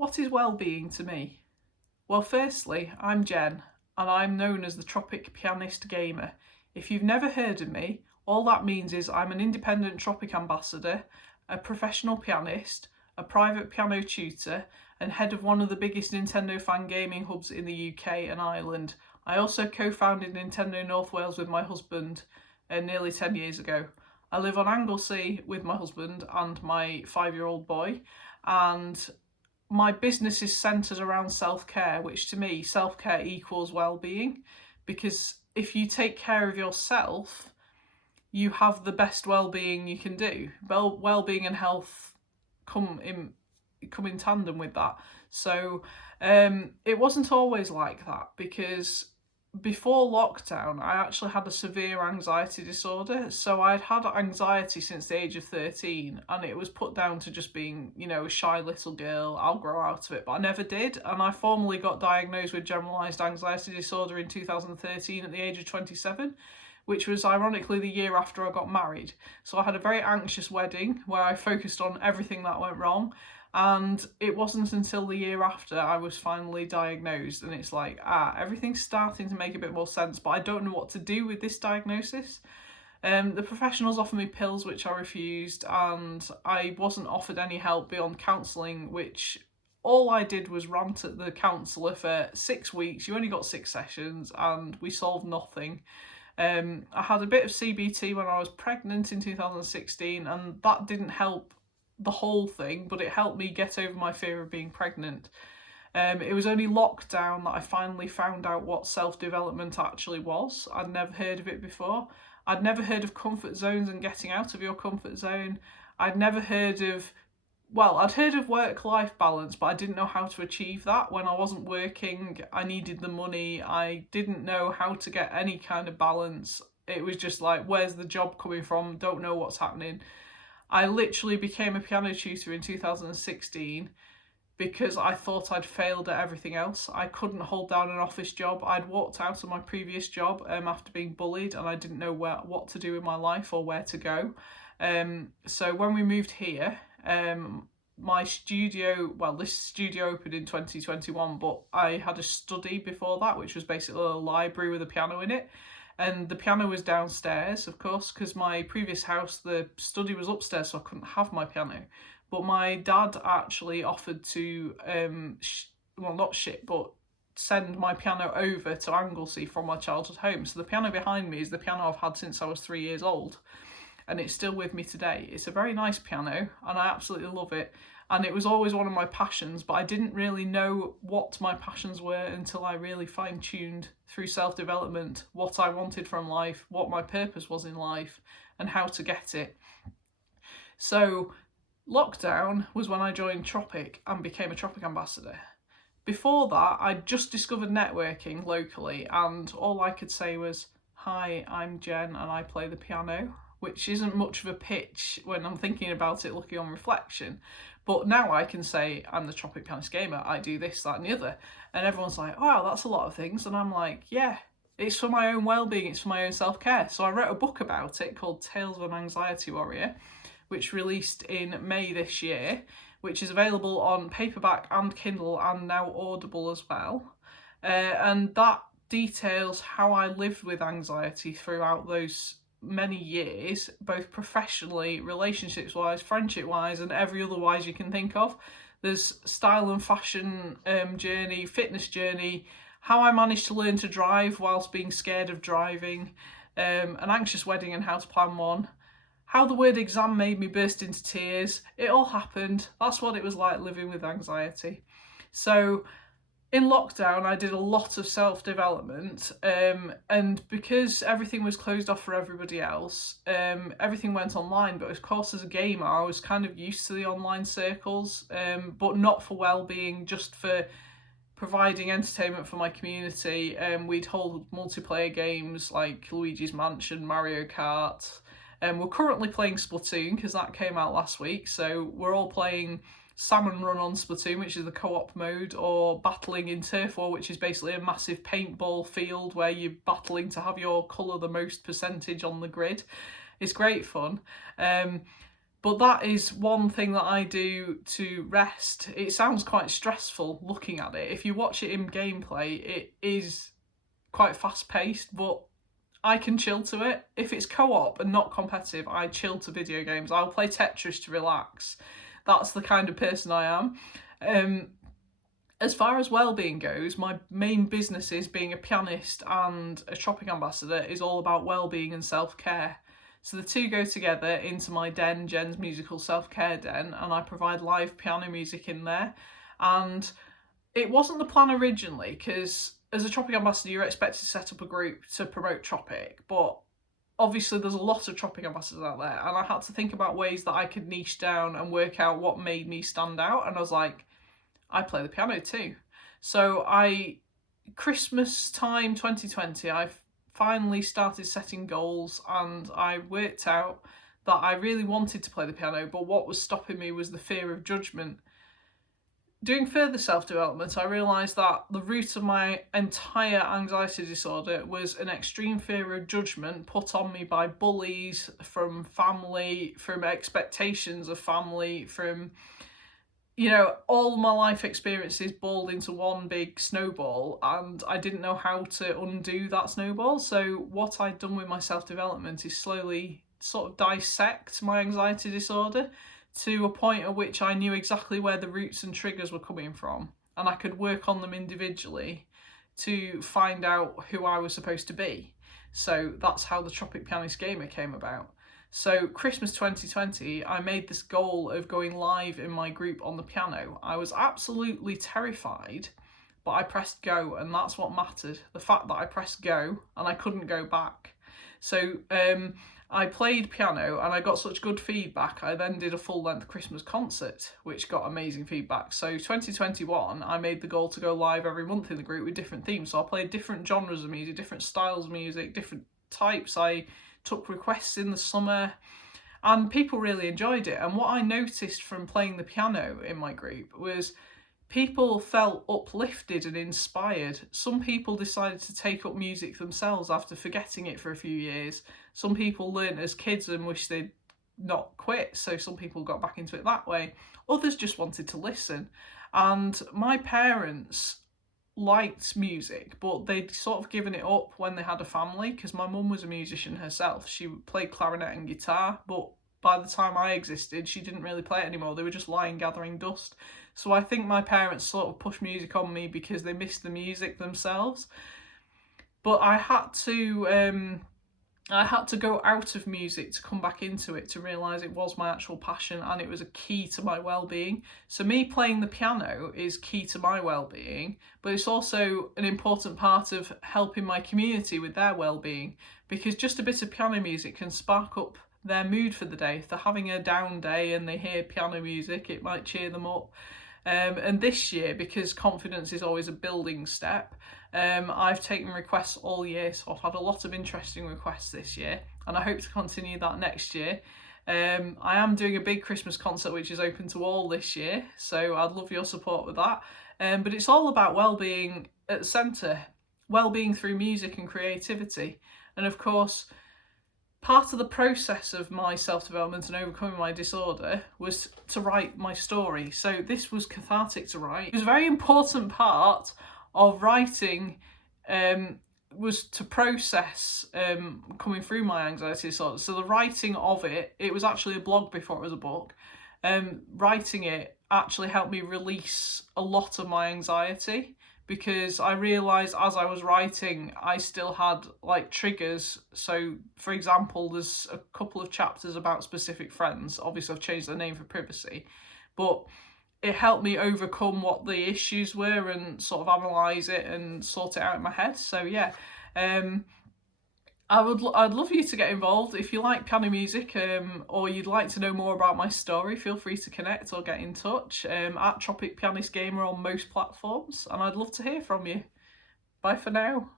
What is well-being to me? Well, firstly, I'm Jen, and I'm known as the Tropic Pianist gamer. If you've never heard of me, all that means is I'm an independent Tropic ambassador, a professional pianist, a private piano tutor, and head of one of the biggest Nintendo fan gaming hubs in the UK and Ireland. I also co-founded Nintendo North Wales with my husband nearly 10 years ago. I live on Anglesey with my husband and my 5-year-old boy, and my business is centered around self-care, which to me, self-care equals well-being, because if you take care of yourself, you have the best well-being you can do. Well-being and health come in tandem with that. So it wasn't always like that, because before lockdown, I actually had a severe anxiety disorder. So I'd had anxiety since the age of 13, and it was put down to just being, a shy little girl. I'll grow out of it, but I never did. And I formally got diagnosed with generalised anxiety disorder in 2013 at the age of 27, which was ironically the year after I got married. So I had a very anxious wedding where I focused on everything that went wrong. And it wasn't until the year after I was finally diagnosed, and it's like, everything's starting to make a bit more sense, but I don't know what to do with this diagnosis. The professionals offered me pills, which I refused, and I wasn't offered any help beyond counselling, which all I did was rant at the counsellor for 6 weeks. You only got 6 sessions, and we solved nothing. I had a bit of CBT when I was pregnant in 2016, and that didn't help the whole thing, but it helped me get over my fear of being pregnant. It was only lockdown that I finally found out what self-development actually was. I'd never heard of it before. I'd never heard of comfort zones and getting out of your comfort zone. I'd never heard of, I'd heard of work-life balance, but I didn't know how to achieve that. When I wasn't working, I needed the money. I didn't know how to get any kind of balance. It was just like, where's the job coming from? Don't know what's happening. I literally became a piano tutor in 2016 because I thought I'd failed at everything else. I couldn't hold down an office job. I'd walked out of my previous job after being bullied, and I didn't know what to do with my life or where to go. So when we moved here, my studio, this studio opened in 2021, but I had a study before that, which was basically a library with a piano in it. And the piano was downstairs, of course, because my previous house, the study was upstairs, so I couldn't have my piano. But my dad actually offered to, send my piano over to Anglesey from my childhood home. So the piano behind me is the piano I've had since I was 3 years old, and it's still with me today. It's a very nice piano, and I absolutely love it. And it was always one of my passions, but I didn't really know what my passions were until I really fine-tuned through self-development what I wanted from life, what my purpose was in life, and how to get it. So lockdown was when I joined Tropic and became a Tropic ambassador. Before that, I'd just discovered networking locally, and all I could say was, "Hi, I'm Jen and I play the piano," which isn't much of a pitch when I'm thinking about it looking on reflection. But now I can say, I'm the Tropic Pianist gamer, I do this, that and the other. And everyone's like, wow, that's a lot of things. And I'm like, yeah, it's for my own well-being, it's for my own self-care. So I wrote a book about it called Tales of an Anxiety Warrior, which released in May this year, which is available on paperback and Kindle and now Audible as well. And that details how I lived with anxiety throughout those many years, both professionally, relationships wise, friendship wise, and every other wise you can think of. There's style and fashion journey, fitness journey, how I managed to learn to drive whilst being scared of driving, an anxious wedding and how to plan one, how the word exam made me burst into tears. It all happened. That's what it was like living with anxiety. So in lockdown, I did a lot of self-development, and because everything was closed off for everybody else, everything went online. But of course, as a gamer, I was kind of used to the online circles, but not for well-being, just for providing entertainment for my community. We'd hold multiplayer games like Luigi's Mansion, Mario Kart. We're currently playing Splatoon because that came out last week, so we're all playing Salmon Run on Splatoon, which is the co-op mode, or battling in Turf War, which is basically a massive paintball field where you're battling to have your colour the most percentage on the grid. It's great fun. But that is one thing that I do to rest. It sounds quite stressful looking at it. If you watch it in gameplay, it is quite fast paced, but I can chill to it. If it's co-op and not competitive, I chill to video games. I'll play Tetris to relax. That's the kind of person I am. As far as wellbeing goes, my main business is being a pianist and a Tropic ambassador is all about wellbeing and self-care. So the two go together into my den, Jen's musical self-care den, and I provide live piano music in there. And it wasn't the plan originally, because as a Tropic ambassador, you're expected to set up a group to promote Tropic, but obviously there's a lot of Tropic ambassadors out there, and I had to think about ways that I could niche down and work out what made me stand out, and I was like, I play the piano too. So Christmas time 2020, I finally started setting goals, and I worked out that I really wanted to play the piano, but what was stopping me was the fear of judgment. Doing further self-development, I realised that the root of my entire anxiety disorder was an extreme fear of judgment put on me by bullies, from family, from expectations of family, from, all my life experiences balled into one big snowball, and I didn't know how to undo that snowball. So what I'd done with my self-development is slowly sort of dissect my anxiety disorder to a point at which I knew exactly where the roots and triggers were coming from, and I could work on them individually to find out who I was supposed to be. So that's how the Tropic Pianist Gamer came about. So Christmas 2020, I made this goal of going live in my group on the piano. I was absolutely terrified, but I pressed go, and that's what mattered. The fact that I pressed go and I couldn't go back. So I played piano and I got such good feedback. I then did a full-length Christmas concert, which got amazing feedback. So 2021, I made the goal to go live every month in the group with different themes. So I played different genres of music, different styles of music, different types. I took requests in the summer, and people really enjoyed it. And what I noticed from playing the piano in my group was people felt uplifted and inspired. Some people decided to take up music themselves after forgetting it for a few years. Some people learnt as kids and wished they'd not quit, so some people got back into it that way. Others just wanted to listen. And my parents liked music, but they'd sort of given it up when they had a family, because my mum was a musician herself. She played clarinet and guitar, but by the time I existed, she didn't really play it anymore. They were just lying gathering dust. So I think my parents sort of pushed music on me because they missed the music themselves. But I had to go out of music to come back into it, to realise it was my actual passion and it was a key to my well-being. So me playing the piano is key to my well-being, but it's also an important part of helping my community with their well-being, because just a bit of piano music can spark up their mood for the day. If they're having a down day and they hear piano music, it might cheer them up. And this year, because confidence is always a building step, I've taken requests all year, so I've had a lot of interesting requests this year, and I hope to continue that next year. I am doing a big Christmas concert which is open to all this year, so I'd love your support with that. But it's all about well-being at the centre, well-being through music and creativity. And of course, part of the process of my self-development and overcoming my disorder was to write my story. So this was cathartic to write. It was a very important part of writing, was to process coming through my anxiety disorder. So the writing of it was actually a blog before it was a book. Writing it actually helped me release a lot of my anxiety, because I realised as I was writing, I still had like triggers. So for example, there's a couple of chapters about specific friends. Obviously I've changed their name for privacy, but it helped me overcome what the issues were and sort of analyse it and sort it out in my head. So yeah, I'd love you to get involved. If you like piano music, or you'd like to know more about my story, feel free to connect or get in touch at Tropic Pianist Gamer on most platforms, and I'd love to hear from you. Bye for now.